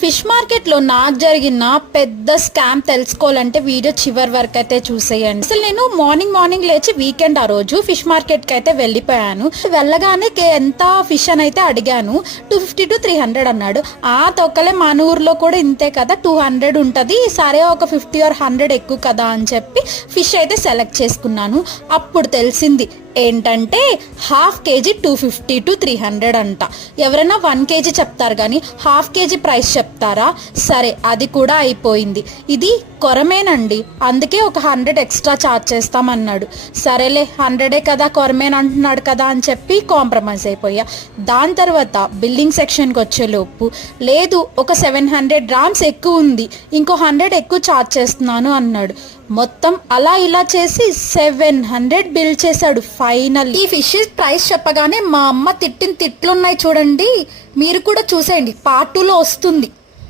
Fish మార్కెట్లో నాకు జరిగిన పెద్ద స్కామ్ తెలుసుకోవాలంటే వీడియో చివరి వరకు అయితే చూసేయండి. అసలు నేను మార్నింగ్ లేచి వీకెండ్ ఆ రోజు ఫిష్ మార్కెట్కి అయితే వెళ్ళిపోయాను. వెళ్ళగానే ఎంత ఫిష్ అని అయితే అడిగాను. 250 to 300 అన్నాడు. ఆ తొక్కలే మన ఊర్లో కూడా ఇంతే కదా, 200 ఉంటుంది, సరే ఒక 50 or 100 ఎక్కువ కదా అని చెప్పి ఫిష్ అయితే సెలెక్ట్ చేసుకున్నాను. అప్పుడు తెలిసింది ఏంటంటే హాఫ్ కేజీ 250 to 300 అంట. ఎవరైనా 1 kg చెప్తారు కానీ హాఫ్ కేజీ ప్రైస్ చెప్తారా? సరే అది కూడా అయిపోయింది. ఇది కొరమేనండి, అందుకే ఒక 100 ఎక్స్ట్రా ఛార్జ్ చేస్తామన్నాడు. సరేలే 100 కదా, కొరమేన్ అంటున్నాడు కదా అని చెప్పి కాంప్రమైజ్ అయిపోయా. దాని తర్వాత బిల్డింగ్ సెక్షన్కి వచ్చేలోపు లేదు ఒక 700 grams ఎక్కువ ఉంది, ఇంకో 100 ఎక్కువ ఛార్జ్ చేస్తున్నాను అన్నాడు. మొత్తం అలా ఇలా చేసి 700 బిల్ చేశాడు ఫైనల్. ఈ ఫిష్ ప్రైస్ చెప్పగానే మా అమ్మ తిట్టిన తిట్లున్నాయి చూడండి, మీరు కూడా చూసేయండి, పార్ట్ 2లో వస్తుంది.